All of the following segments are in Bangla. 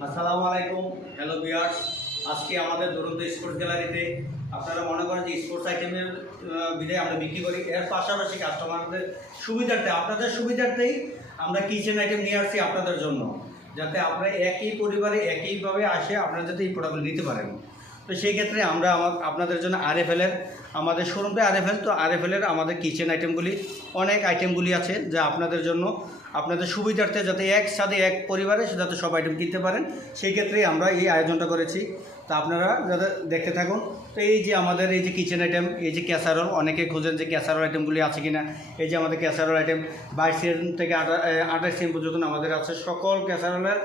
আসসালামু আলাইকুম, হ্যালো বিয়ার্স আজকে আমাদের দুরন্ত স্পোর্টস গ্যালারিতে আপনারা মনে করেন যে স্পোর্টস আইটেমের বিদায় আমরা বিক্রি করি। এর পাশাপাশি কাস্টমারদের সুবিধার্থে, আপনাদের সুবিধার্থেই আমরা কিচেন আইটেম নিয়ে আসছি আপনাদের জন্য, যাতে আপনারা একই পরিবারে একইভাবে আসে, আপনারা যাতে এই প্রোডাক্ট নিতে পারেন। তো সেই ক্ষেত্রে আমরা আমা- আপনাদের জন্য আরএফএলের, আমাদের শোরুমটা আরএফএল। তো আরএফএলের আমাদের কিচেন আইটেমগুলি অনেক আইটেমগুলি আছে যা আপনাদের জন্য আপনাদের সুবিধার্থে যাতে একসাথে এক পরিবারে যাতে সব আইটেম কিনতে পারেন, সেই ক্ষেত্রেই আমরা এই আয়োজনটা করেছি। তা আপনারা যাতে দেখতে থাকুন। তো এই যে আমাদের এই যে কিচেন আইটেম এই যে ক্যাসারোল অনেকে খোঁজেন যে ক্যাসারোল আইটেমগুলি আছে কি না এই যে আমাদের ক্যাসারোল আইটেম বাইশ সেম থেকে আঠা আঠাশ সেম পর্যন্ত আমাদের আছে। সকল ক্যাসারোলের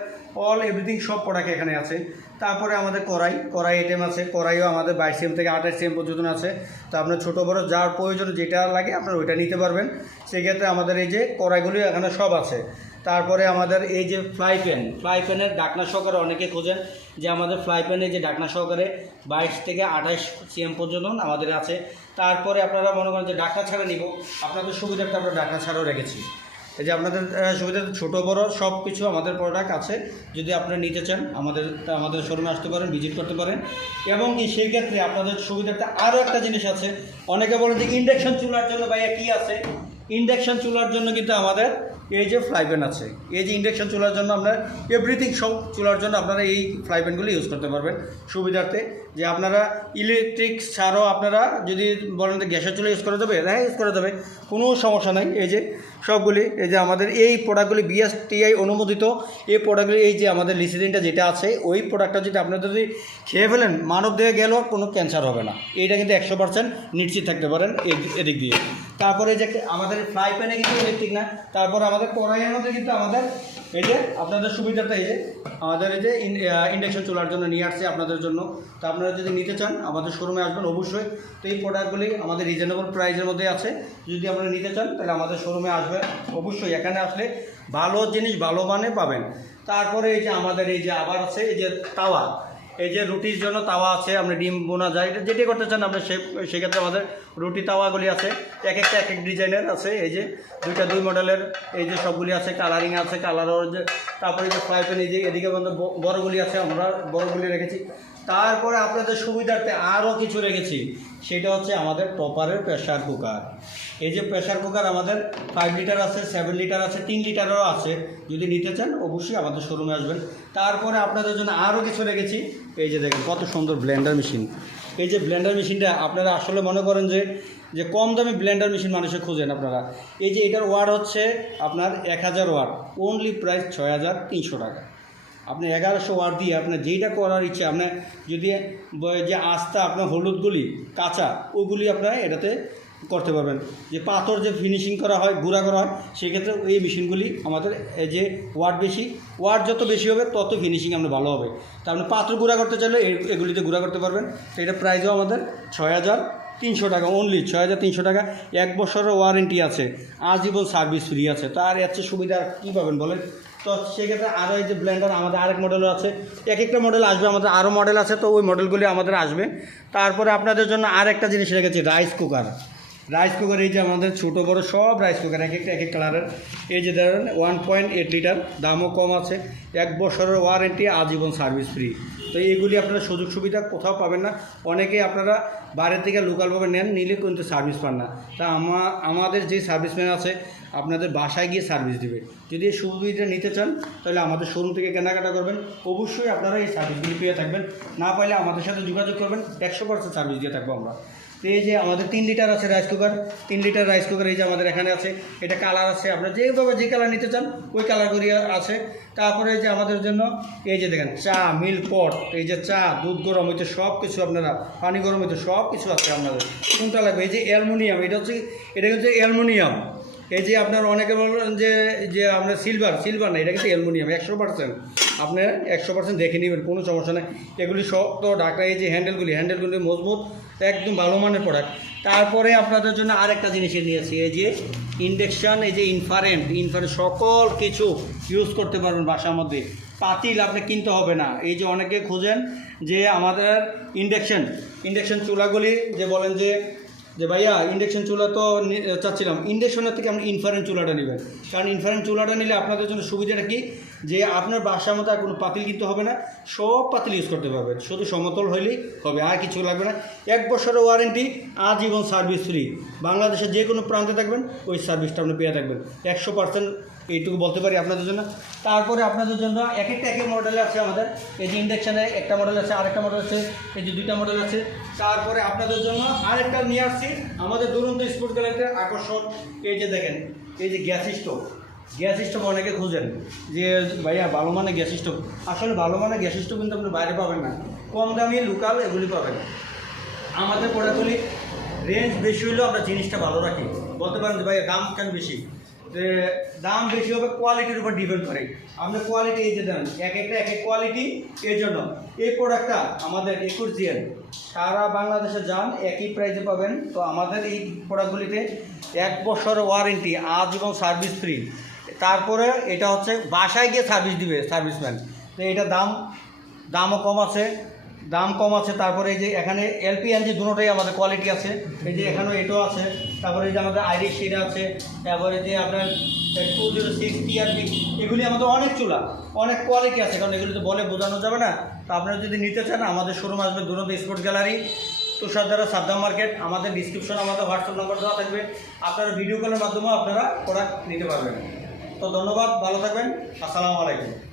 অল এভরিথিং সব প্রোডাক্ট এখানে আছে। তারপরে আমাদের কড়াই কড়াই আইটেম আছে। কড়াইও আমাদের বাইশ সেম থেকে আঠাশ সেম পর্যন্ত আছে। তো আপনার ছোটো বড়ো যার প্রয়োজন যেটা লাগে আপনার ওইটা নিতে পারবেন। সেক্ষেত্রে আমাদের এই যে কড়াইগুলি এখানে সব আছে। তারপরে আমাদের এই যে ফ্লাই প্যান ফ্লাই প্যানের ডাকনা সহকারে অনেকে খোঁজেন যে আমাদের ফ্লাই প্যানে যে ডাকনা সহকারে বাইশ থেকে আঠাশ সিএম পর্যন্ত আমাদের আছে। তারপরে আপনারা মনে করেন যে ডাকনা ছাড়া নিব। আপনাদের সুবিধার্থে আমরা ডাকনা ছাড়াও রেখেছি। এই যে আপনাদের সুবিধা ছোটো, বড় সব কিছু আমাদের প্রোডাক্ট আছে। যদি আপনারা নিতে চান, আমাদের আমাদের শোরুমে আসতে পারেন ভিজিট করতে পারেন। এবং কি সেই ক্ষেত্রে আপনাদের সুবিধাতে আরও একটা জিনিস আছে। অনেকে বলেন যে ইন্ডাকশন চুলার জন্য ভাইয়া কী আছে? ইন্ডাকশন চুলার জন্য কিন্তু আমাদের এই যে ফ্রাই প্যান আছে, এই যে ইন্ডাকশন চুলার জন্য আপনার এভরিথিং সব চুলার জন্য আপনারা এই ফ্রাই প্যানগুলো ইউজ করতে পারবেন। সুবিধার্থে যে আপনারা ইলেকট্রিক ছাড়াও আপনারা যদি বলেন যে গ্যাসের চুলা ইউজ করে দেবে হ্যাঁ ইউজ করে দেবে, কোনো সমস্যা নাই। এই যে সবগুলি, এই যে আমাদের এই প্রোডাক্টগুলি বিএসটিআই অনুমোদিত, এই প্রোডাক্টগুলি এই যে আমাদের লিসিডিনটা যেটা আছে, ওই প্রোডাক্টটা যদি আপনারা যদি খেয়ে ফেলেন মানব দেহে গেলেও কোনো ক্যান্সার হবে না। এইটা কিন্তু একশো পার্সেন্ট নিশ্চিত থাকতে পারেন এদিক দিয়ে। তারপরে যে আমাদের ফ্রাই প্যানে কিন্তু ইলেকট্রিক না, তারপর আমাদের কড়াইয়ের মধ্যে কিন্তু আমাদের এই যে আপনাদের সুবিধাটা এই যে, আমাদের এই যে ইন্ডাকশন চুলার জন্য নিয়ে আসছে আপনাদের জন্য। তো আপনারা যদি নিতে চান, আমাদের শোরুমে আসবেন অবশ্যই। তো এই প্রোডাক্টগুলি আমাদের রিজনেবল প্রাইসের মধ্যে আছে। যদি আপনারা নিতে চান, তাহলে আমাদের শোরুমে আসবেন অবশ্যই। এখানে আসলে ভালো জিনিস, ভালো মানে পাবেন। তারপরে এই যে আমাদের এই যে আবার আছে, এই যে তাওয়া। এই যে রুটির জন্য তাওয়া আছে আমরা ডিম বোনা যায় যেটি করতে চান আপনি সেক্ষেত্রে আমাদের রুটি তাওয়াগুলি আছে। এক একটা এক এক ডিজাইনের আছে, এই যে দুইটা দুই মডেলের, এই যে সবগুলি আছে কালারিং আছে কালারও যে তারপরে যে ফ্রাই প্যান এই যে এদিকে আমাদের বড়গুলি আছে, আমরা বড়গুলি রেখেছি। তারপরে আপনাদের সুবিধার্থে আরও কিছু রেখেছি, সেটা হচ্ছে আমাদের টপারের প্রেশার কুকার এই যে প্রেশার কুকার আমাদের ফাইভ লিটার আছে সেভেন লিটার আছে, তিন লিটারও আছে। যদি নিতে চান, অবশ্যই আমাদের শোরুমে আসবেন। তারপরে আপনাদের জন্য আরও কিছু রেখেছি এই যে দেখেন, কত সুন্দর ব্লেন্ডার মেশিন এই যে ব্লেন্ডার মেশিনটা আপনারা আসলে মনে করেন যে যে কম দামি ব্লেন্ডার মেশিন মানুষে খুঁজেন আপনারা। এই যে এটার ওয়ার্ড হচ্ছে আপনার এক হাজার ওয়ার্ড ওনলি প্রাইস ছয় হাজার তিনশো টাকা। আপনি এগারোশো ওয়াট দিয়ে আপনার যেইটা করার ইচ্ছে আপনার যদি, যে আস্তা আপনার হলুদগুলি কাঁচা, ওগুলি আপনার এটাতে করতে পারবেন। যে পাথর যে ফিনিশিং করা হয়, গুঁড়া করা হয়, সেক্ষেত্রে এই মেশিনগুলি আমাদের যে ওয়াট বেশি ওয়াট যত বেশি হবে, তত ফিনিশিং আপনার ভালো হবে। তা আপনি পাথর গুঁড়া করতে চাইলে এগুলিতে গুঁড়া করতে পারবেন। তো এটা প্রাইসও আমাদের ছয় হাজার তিনশো টাকা অনলি ছয় হাজার তিনশো টাকা। এক বছরের ওয়ারেন্টি আছে। আজীবন সার্ভিস ফ্রি আছে। তার এর চেয়ে সুবিধা আর কী পাবেন বলেন? তো সেক্ষেত্রে আরও এই যে ব্লেন্ডার আমাদের আরেক মডেলও আছে। এক একটা মডেল আসবে, আমাদের আরও মডেল আছে। তো ওই মডেলগুলি আমাদের আসবে। তারপরে আপনাদের জন্য আর একটা জিনিস রেখেছি রাইস কুকার রাইস কুকার এই যে আমাদের ছোটো বড় সব রাইস কুকার এক একটা, এক এক কালারের এই যে ধরেন ওয়ান পয়েন্ট এইট লিটার দামও কম আছে। এক বছরের ওয়ারেন্টি আজীবন সার্ভিস ফ্রি তো এইগুলি আপনারা সুযোগ সুবিধা কোথাও পাবেন না। অনেকেই আপনারা বাইরের থেকে লোকালভাবে নেন, নিলে কিন্তু সার্ভিস পান না। তা আমা, আমাদের যে সার্ভিসম্যান আছে, আপনাদের বাসায় গিয়ে সার্ভিস দিবে। যদি এই সুবিধা নিতে চান, তাহলে আমাদের শোরুম থেকে কেনাকাটা করবেন। অবশ্যই আপনারা এই সার্ভিসগুলি পেয়ে থাকবেন। না পাইলে আমাদের সাথে যোগাযোগ করবেন। একশো পার্সেন্ট সার্ভিস দিয়ে থাকব আমরা। এই যে আমাদের তিন লিটার আছে রাইস কুকার তিন লিটার রাইস কুকার এই যে আমাদের এখানে আছে, এটা কালার আছে, আপনার যেভাবে যে কালার নিতে চান, ওই কালার কালারগুলি আছে। তারপরে যে আমাদের জন্য, এই যে দেখেন, চা মিল্ক পট এই যে চা, দুধ গরম হইতে সব কিছু আপনারা, পানি গরম হইতে সব কিছু আছে আপনাদের। কোনটা লাগবে? এই যে অ্যালমোনিয়াম, এটা হচ্ছে এটা হচ্ছে অ্যালমোনিয়াম। এই যে আপনার অনেকে বলেন যে যে আপনার সিলভার সিলভার না, এটা কিন্তু অ্যালমোনিয়াম একশো পার্সেন্ট আপনি একশো পার্সেন্ট দেখে নেবেন, কোনো সমস্যা নেই। এগুলি শক্ত ঢাকা এই যে হ্যান্ডেলগুলি হ্যান্ডেলগুলি মজবুত, একদম ভালো মানের প্রোডাক্ট তারপরে আপনাদের জন্য আরেকটা জিনিস নিয়েছি এই যে ইন্ডাকশান এই যে ইনফারেন্ট ইনফারেন্ট সকল কিছু ইউজ করতে পারবেন বাসার মধ্যে। পাতিল আপনি কিনতে হবে না। এই যে অনেকে খোঁজেন যে আমাদের ইন্ডাকশন ইন্ডাকশন চুলাগুলি যে বলেন যে যে ভাইয়া ইন্ডাকশন চুলা তো চাচ্ছিলাম। ইন্ডেকশনের থেকে আপনি ইনফারেন্ট চুলাটা নেবেন। কারণ ইনফারেন্ট চুলাটা নিলে আপনাদের জন্য সুবিধাটা কি? যে আপনার বাসার মতো কোনো পাতিল কিনতে হবে না। সব পাতিল ইউজ করতে পারবেন। শুধু সমতল হইলেই হবে, আর কিছু লাগবে না। এক বছরের ওয়ারেন্টি আজীবন সার্ভিস ফ্রি বাংলাদেশের যে কোনো প্রান্তে থাকবেন, ওই সার্ভিসটা আপনি পেয়ে থাকবেন। একশো পার্সেন্ট এইটুকু বলতে পারি আপনাদের জন্য। তারপরে আপনাদের জন্য এক একটা এক এক মডেল আছে আমাদের। এই যে ইন্ডাকশানে একটা মডেল আছে, আরেকটা মডেল আছে, এই যে দুইটা মডেল আছে। তারপরে আপনাদের জন্য আরেকটা নিয়ে আসছি আমাদের দুরন্ত স্পোর্ট গ্যালারিতে আকর্ষণ। এই যে দেখেন, এই যে গ্যাস স্টোভ। গ্যাস স্টোভ অনেকে খুঁজেন যে, ভাইয়া, ভালো মানে গ্যাস স্টোভ? আসলে ভালো মানে গ্যাস স্টোভ কিন্তু আপনি বাইরে পাবেন না। কম দামি লোকাল এগুলি পাবেন। আমাদের পড়াতুলি রেঞ্জ বেশি হলেও আমরা জিনিসটা ভালো রাখি। বলতে পারেন যে ভাই দাম কেন বেশি? যে দাম বেশি হবে কোয়ালিটির উপর ডিপেন্ড করে। আপনার কোয়ালিটি এই যে দেন, এক একটা, এক এক কোয়ালিটি এর জন্য। এই প্রোডাক্টটা আমাদের একুশ জিএল সারা বাংলাদেশে যান, একই প্রাইসে পাবেন। তো আমাদের এই প্রোডাক্টগুলিতে এক বছর ওয়ারেন্টি আজীবন সার্ভিস ফ্রি তারপরে এটা হচ্ছে, বাসায় গিয়ে সার্ভিস দিবে সার্ভিসম্যান তো এটা দাম, দামও কম আছে। দাম কম আছে, তারপরে এই যে এখানে এলপি এনজি দুটোটাই আমাদের কোয়ালিটি আছে। এই যে এখানেও এটাও আছে, তারপরে এই যে আমাদের আইরিশ সেটা আছে, তারপরে যে আপনার টু জিরো সিক্স টিআরপি এগুলি আমাদের অনেক চুলা, অনেক কোয়ালিটি আছে, কারণ এগুলি তো বলে বোঝানো যাবে না। তো আপনারা যদি নিতে চান, আমাদের শোরুম আসবে দুরন্ত স্পোর্ট গ্যালারি তুষারদারা সাদ্দাম মার্কেট আমাদের ডিসক্রিপশন আমাদের হোয়াটসঅ্যাপ নাম্বার দেওয়া থাকবে। আপনারা ভিডিও কলের মাধ্যমেও আপনারা প্রোডাক্ট নিতে পারবেন। তো ধন্যবাদ, ভালো থাকবেন, আসসালামু আলাইকুম।